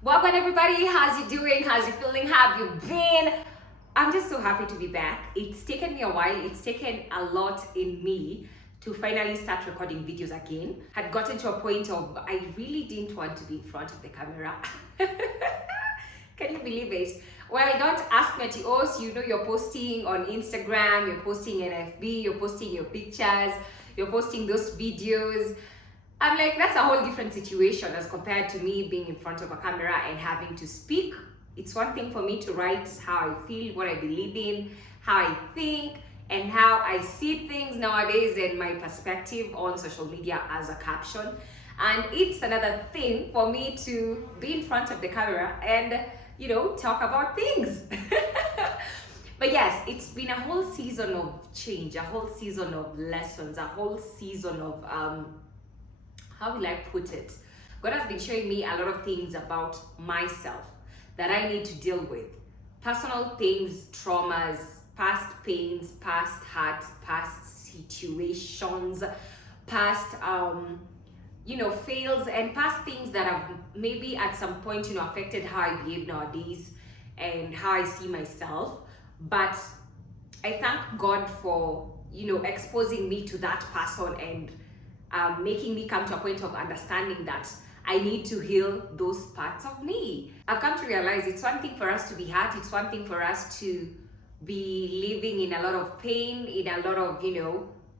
Welcome everybody, how's you doing? How's you feeling? How have you been? I'm just so happy to be back. It's taken me a while, it's taken a lot in me to finally start recording videos again. Had gotten to a point of I really didn't want to be in front of the camera. Can you believe it? Well, don't ask me to host. You know, you're posting on Instagram, you're posting in FB, you're posting your pictures, you're posting those videos. I'm like, that's a whole different situation as compared to me being in front of a camera and having to speak. It's one thing for me to write how I feel, what I believe in, how I think, and how I see things nowadays and my perspective on social media as a caption. And it's another thing for me to be in front of the camera and, talk about things. But yes, it's been a whole season of change, a whole season of lessons, a whole season of how will I put it? God has been showing me a lot of things about myself that I need to deal with. Personal things, traumas, past pains, past hurts, past situations, past fails, and past things that have maybe at some point affected how I behave nowadays and how I see myself. But I thank God for exposing me to that person and making me come to a point of understanding that I need to heal those parts of me. I've come to realize it's one thing for us to be hurt, it's one thing for us to be living in a lot of pain, in a lot of,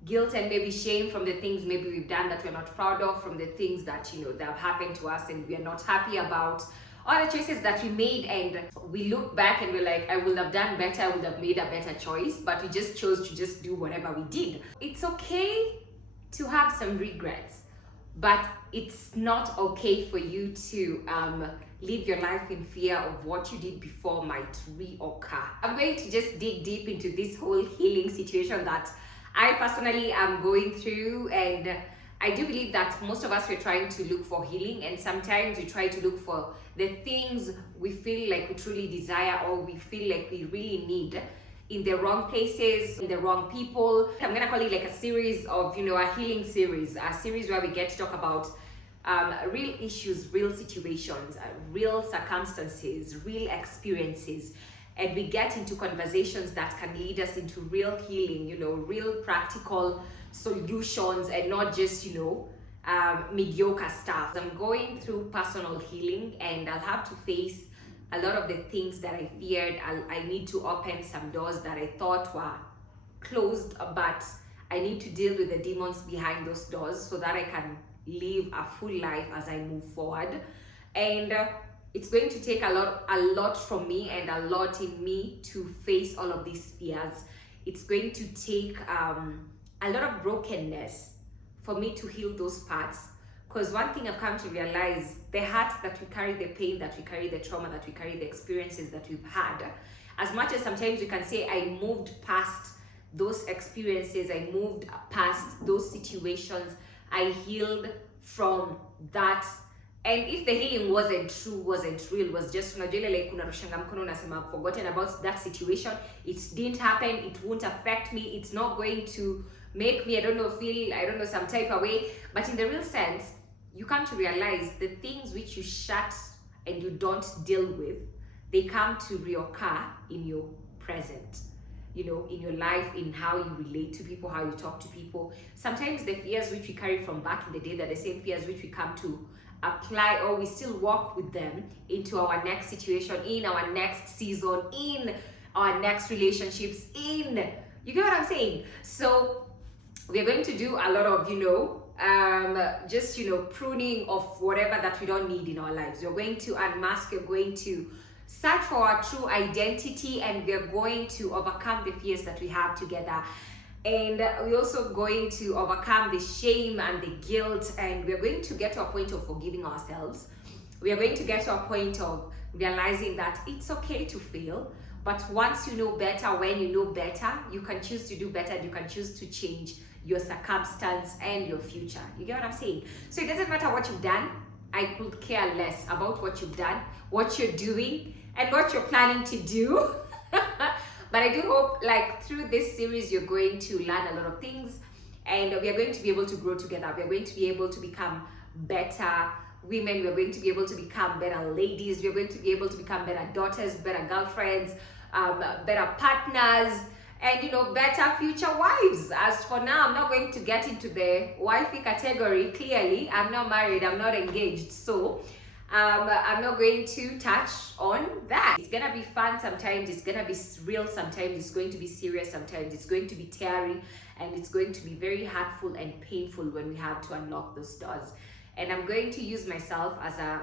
guilt and maybe shame from the things maybe we've done that we're not proud of, from the things that, that have happened to us and we're not happy about, all the choices that we made, and we look back and we're like, I would have done better, I would have made a better choice, but we just chose to just do whatever we did. It's okay to have some regrets, but it's not okay for you to live your life in fear of what you did before might reoccur. I'm going to just dig deep into this whole healing situation that I personally am going through, and I do believe that most of us, we're trying to look for healing, and sometimes we try to look for the things we feel like we truly desire or we feel like we really need in the wrong places, in the wrong people. I'm gonna call it like a series of, a healing series, a series where we get to talk about real issues, real situations, real circumstances, real experiences, and we get into conversations that can lead us into real healing, real practical solutions, and not just, mediocre stuff. I'm going through personal healing, and I'll have to face a lot of the things that I feared. I need to open some doors that I thought were closed, but I need to deal with the demons behind those doors so that I can live a full life as I move forward. And it's going to take a lot from me and a lot in me to face all of these fears. It's going to take a lot of brokenness for me to heal those parts. Because one thing I've come to realize, the hurt that we carry, the pain that we carry, the trauma that we carry, the experiences that we've had, as much as sometimes we can say, I moved past those experiences, I moved past those situations, I healed from that. And if the healing wasn't true, wasn't real, was just unajua like unarushanga mkono unasema I've forgotten about that situation, it didn't happen, it won't affect me, it's not going to make me, feel some type of way. But in the real sense, you come to realize the things which you shut and you don't deal with, they come to reoccur in your present, in your life, in how you relate to people, how you talk to people. Sometimes the fears which we carry from back in the day, they're the same fears which we come to apply, or we still walk with them into our next situation, in our next season, in our next relationships, you get what I'm saying? So we're going to do a lot of, pruning of whatever that we don't need in our lives. We're going to unmask, we're going to search for our true identity, and we're going to overcome the fears that we have together. And we're also going to overcome the shame and the guilt, and we're going to get to a point of forgiving ourselves. We are going to get to a point of realizing that it's okay to fail, but once you know better, when you know better, you can choose to do better, you can choose to change your circumstance and your future. You get what I'm saying? So it doesn't matter what you've done. I could care less about what you've done, what you're doing, and what you're planning to do. But I do hope, like, through this series, you're going to learn a lot of things, and we are going to be able to grow together. We are going to be able to become better women, we're going to be able to become better ladies, we're going to be able to become better daughters, better girlfriends, better partners, and better future wives. As for now, I'm not going to get into the wifey category. Clearly, I'm not married, I'm not engaged, so I'm not going to touch on that. It's gonna be fun sometimes, it's gonna be real sometimes, it's going to be serious sometimes, it's going to be teary, and it's going to be very hurtful and painful when we have to unlock those doors. And I'm going to use myself as a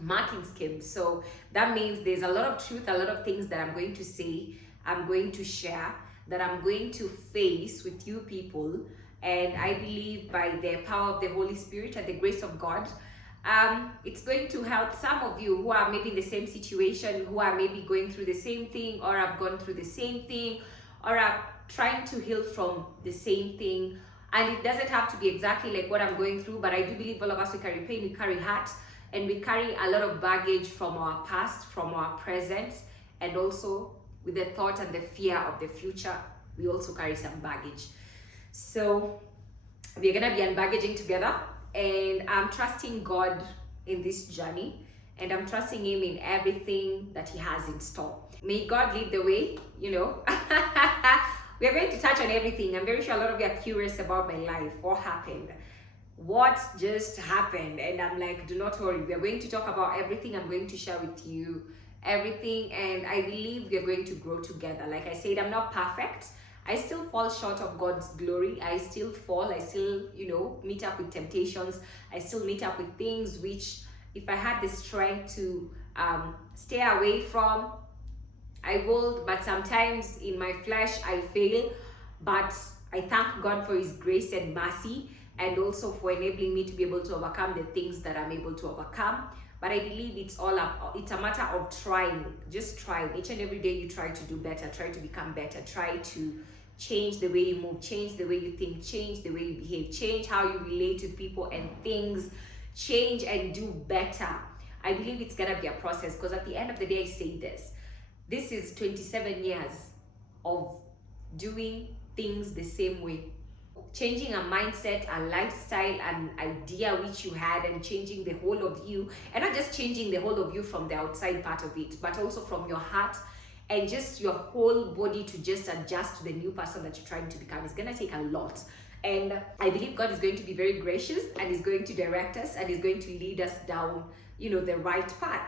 marking scheme. So that means there's a lot of truth, a lot of things that I'm going to say, I'm going to share, that I'm going to face with you people. And I believe by the power of the Holy Spirit and the grace of God, it's going to help some of you who are maybe in the same situation, who are maybe going through the same thing, or have gone through the same thing, or are trying to heal from the same thing. And it doesn't have to be exactly like what I'm going through, but I do believe all of us, we carry pain, we carry hurt, and we carry a lot of baggage from our past, from our present, and also with the thought and the fear of the future, we also carry some baggage. So we're gonna be unbaggaging together, and I'm trusting God in this journey, and I'm trusting Him in everything that He has in store. May God lead the way, We are going to touch on everything. I'm very sure a lot of you are curious about my life. What happened? What just happened? And I'm like, do not worry. We are going to talk about everything. I'm going to share with you everything, and I believe we are going to grow together. Like I said, I'm not perfect. I still fall short of God's glory. I still fall. I still, meet up with temptations. I still meet up with things which, if I had the strength to stay away from, I will. But sometimes in my flesh, I fail. But I thank God for His grace and mercy, and also for enabling me to be able to overcome the things that I'm able to overcome. But I believe it's a matter of trying. Just try. Each and every day you try to do better, try to become better, try to change the way you move, change the way you think, change the way you behave, change how you relate to people and things, change and do better. I believe it's gonna be a process, because at the end of the day, I say this is 27 years of doing things the same way. Changing a mindset, a lifestyle, an idea which you had, and changing the whole of you, and not just changing the whole of you from the outside part of it, but also from your heart and just your whole body to just adjust to the new person that you're trying to become. It's gonna take a lot. And I believe God is going to be very gracious, and is going to direct us, and is going to lead us down, the right path.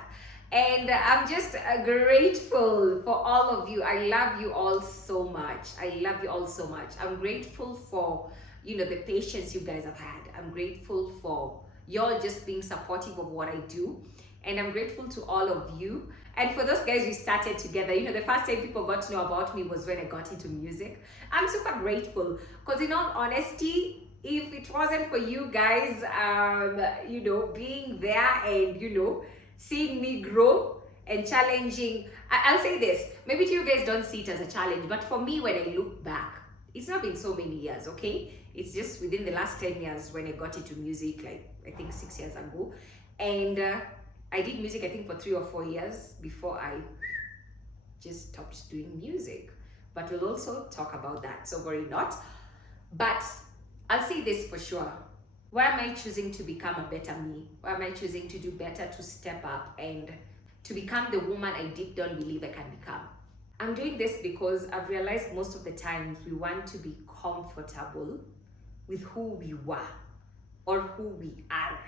And I'm just grateful for all of you. I love you all so much. I love you all so much. I'm grateful for, the patience you guys have had. I'm grateful for y'all just being supportive of what I do. And I'm grateful to all of you. And for those guys we started together, the first time people got to know about me was when I got into music. I'm super grateful, because in all honesty, if it wasn't for you guys, being there and, seeing me grow and challenging, I'll say this, maybe you guys don't see it as a challenge, but for me, when I look back, it's not been so many years, okay? It's just within the last 10 years when I got into music, like I think 6 years ago. And I did music, I think, for 3 or 4 years before I just stopped doing music. But we'll also talk about that, so worry not. But I'll say this for sure. Why am I choosing to become a better me? Why am I choosing to do better, to step up, and to become the woman I deep down believe I can become? I'm doing this because I've realized most of the times we want to be comfortable with who we were or who we are.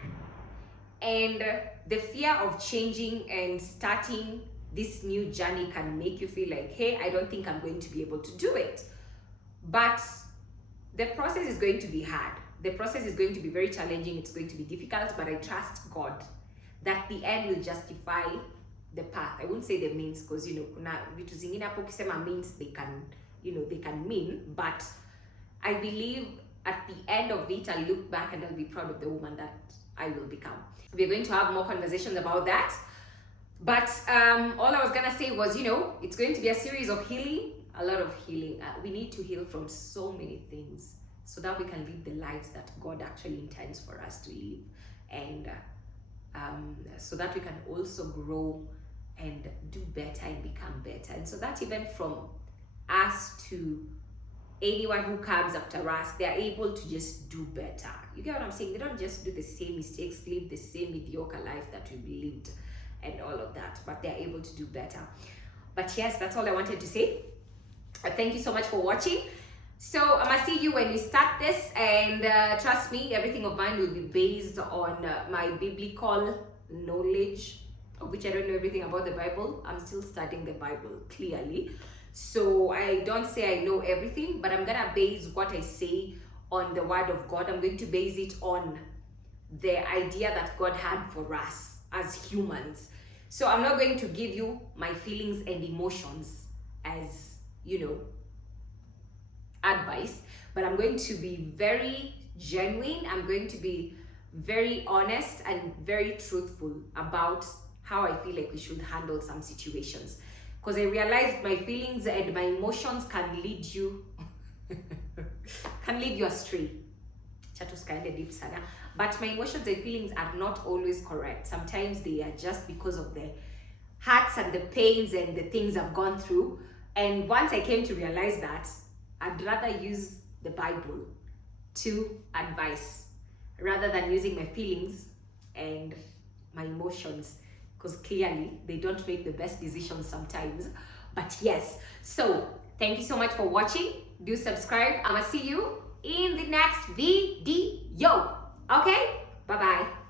And the fear of changing and starting this new journey can make you feel like, hey, I don't think I'm going to be able to do it. But the process is going to be hard. The process is going to be very challenging. It's going to be difficult, but I trust God that the end will justify the path. I won't say the means, because kuna vitu zingine hapo ukisema means they can mean, but I believe at the end of it, I'll look back and I'll be proud of the woman that I will become. We're going to have more conversations about that. But all I was gonna say was, it's going to be a series of healing, a lot of healing. We need to heal from so many things, so that we can live the lives that God actually intends for us to live, and so that we can also grow and do better and become better, and so that even from us to anyone who comes after us, they're able to just do better. You get what I'm saying? They don't just do the same mistakes, live the same mediocre life that we've lived and all of that, but they're able to do better. But yes, that's all I wanted to say. Thank you so much for watching. So I'm gonna see you when we start this, and trust me, everything of mine will be based on my biblical knowledge, of which I don't know everything about the Bible. I'm still studying the Bible, clearly. So I don't say I know everything, but I'm gonna base what I say on the word of God. I'm going to base it on the idea that God had for us as humans. So I'm not going to give you my feelings and emotions as, you know, advice, but I'm going to be very genuine. I'm going to be very honest and very truthful about how I feel like we should handle some situations, because I realized my feelings and my emotions can lead you astray. But my emotions and feelings are not always correct. Sometimes they are just because of the hurts and the pains and the things I've gone through. And once I came to realize that, I'd rather use the Bible to advise rather than using my feelings and my emotions, because clearly they don't make the best decisions sometimes. But yes, so thank you so much for watching. Do subscribe. I'ma see you in the next video. Okay, bye bye.